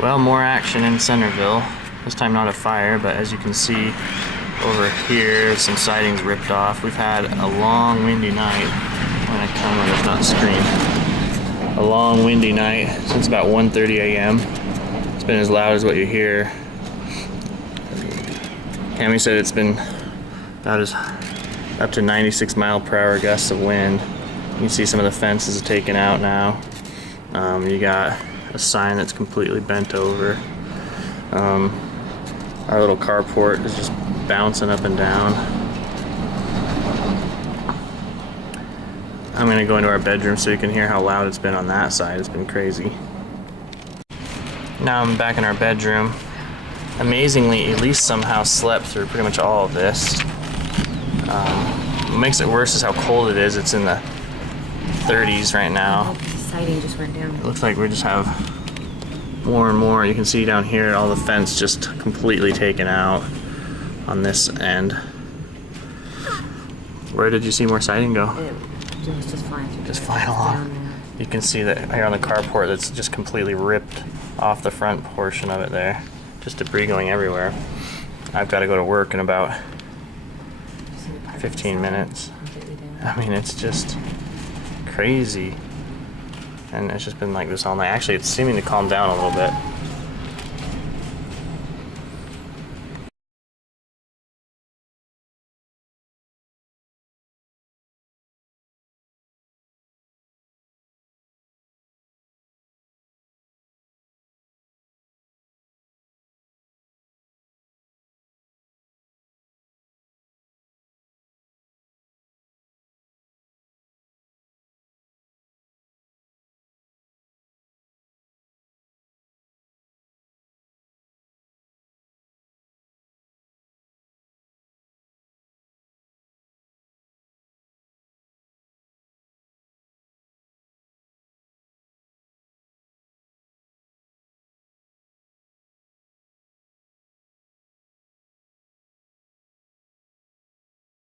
Well, more action in Centerville. This time not a fire, but as you can see over here, some siding's ripped off. We've had a long, windy night. When I come on, it's not screen. A long, windy night since about 1:30 a.m. It's been as loud as what you hear. Cammy said it's been about as up to 96 mile per hour gusts of wind. You can see some of the fences are taken out now. You got a sign that's completely bent over. Our little carport is just bouncing up and down. I'm gonna go into our bedroom so you can hear how loud it's been on that side. It's been crazy. Now I'm back in our bedroom. Amazingly, Elise somehow slept through pretty much all of this. What makes it worse is how cold it is. It's in the 30s right now. The siding just went down. It looks like we just have more and more. You can see down here all the fence just completely taken out on this end. Where did you see more siding go? It was just flying through. Just flying along. You can see that here on the carport that's just completely ripped off the front portion of it there. Just debris going everywhere. I've got to go to work in about 15 minutes. I mean, it's just crazy. And it's just been like this all night. Actually, it's seeming to calm down a little bit.